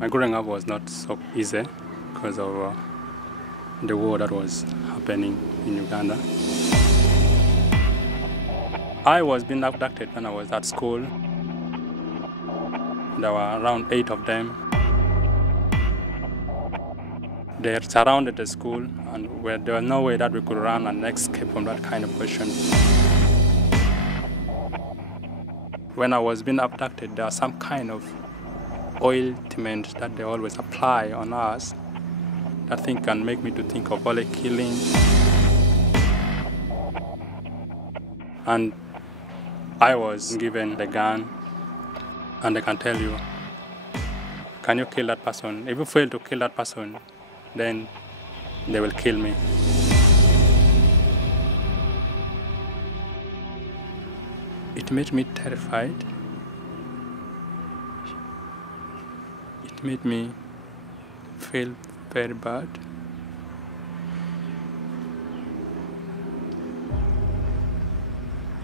My growing up was not so easy because of the war that was happening in Uganda. I was being abducted when I was at school. There were around 8 of them. They had surrounded the school, and there was no way that we could run and escape from that kind of question. When I was being abducted, there was some kind of ointment that they always apply on us. That thing can make me to think of only killing. And I was given the gun, and they can tell you, can you kill that person? If you fail to kill that person, then they will kill me. It made me terrified. It made me feel very bad.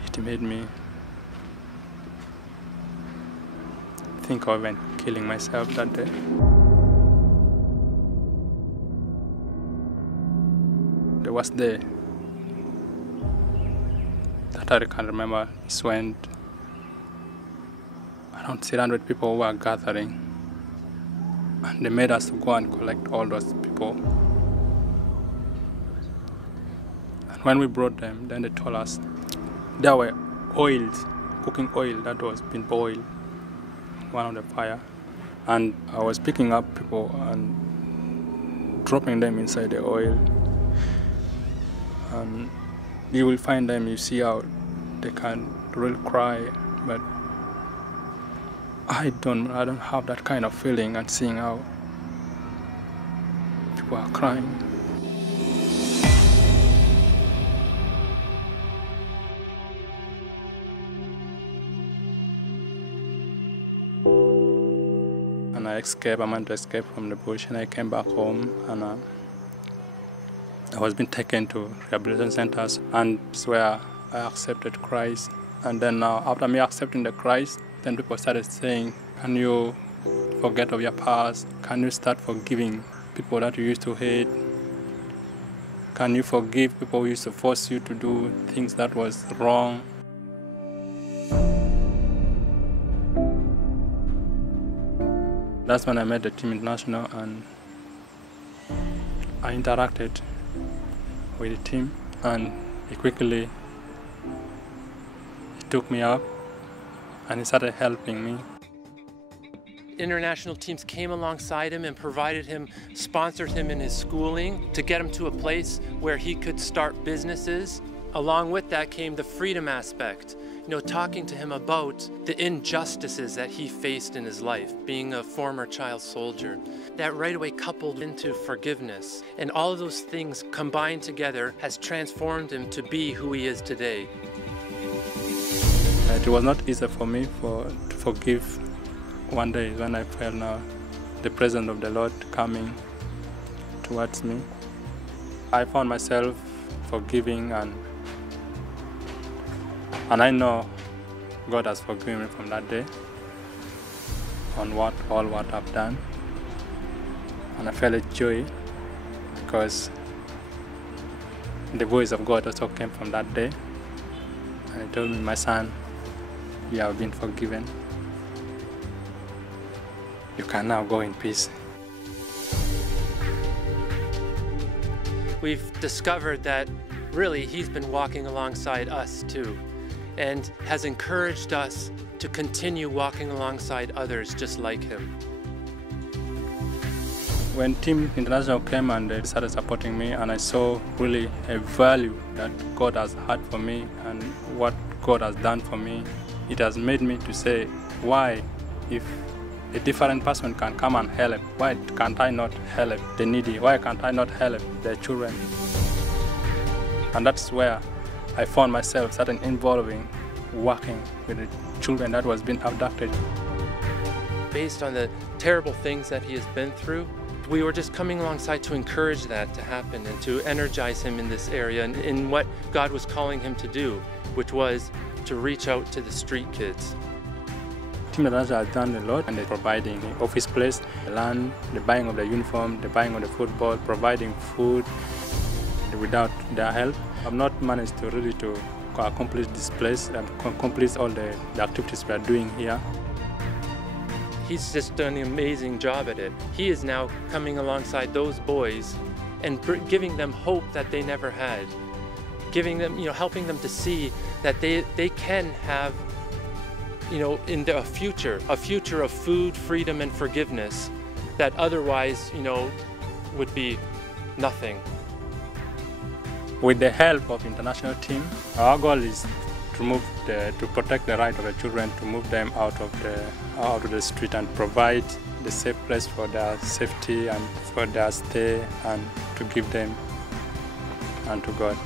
It made me think of even killing myself that day. The worst day that I can remember is when around 300 people were gathering, and they made us go and collect all those people. And when we brought them, then they told us there were oils, cooking oil that was being boiled in one of the fire. And I was picking up people and dropping them inside the oil. And you will find them, you see how they can really cry, but I don't have that kind of feeling and seeing how people are crying. And I meant to escape from the bush, and I came back home, and I was being taken to rehabilitation centers, and it's where I accepted Christ. And then now, after me accepting the Christ, then people started saying, can you forget of your past? Can you start forgiving people that you used to hate? Can you forgive people who used to force you to do things that was wrong? That's when I met the Team International, and I interacted with the team, and he took me up and he started helping me. International teams came alongside him and sponsored him in his schooling to get him to a place where he could start businesses. Along with that came the freedom aspect, talking to him about the injustices that he faced in his life, being a former child soldier. That right away coupled into forgiveness. And all of those things combined together has transformed him to be who he is today. It was not easy for me to forgive. One day when I felt now the presence of the Lord coming towards me, I found myself forgiving, and I know God has forgiven me from that day on all what I've done. And I felt a joy because the voice of God also came from that day. And he told me, my son, you have been forgiven. You can now go in peace. We've discovered that really he's been walking alongside us too, and has encouraged us to continue walking alongside others just like him. When Team International came and they started supporting me, and I saw really a value that God has had for me and what God has done for me, it has made me to say, why, if a different person can come and help, why can't I not help the needy? Why can't I not help the children? And that's where I found myself starting working with the children that was being abducted. Based on the terrible things that he has been through, we were just coming alongside to encourage that to happen and to energize him in this area and in what God was calling him to do, which was to reach out to the street kids. Team International has done a lot, and they're providing office place, land, the buying of the uniform, the buying of the football, providing food. Without their help, I've not managed to really to accomplish this place and accomplish all the activities we are doing here. He's just done an amazing job at it. He is now coming alongside those boys and giving them hope that they never had. Giving them, helping them to see that they can have, in a future of food, freedom, and forgiveness that otherwise, would be nothing. With the help of international team, our goal is to protect the right of the children, to move them out of the street and provide the safe place for their safety and for their stay, and to give them unto God.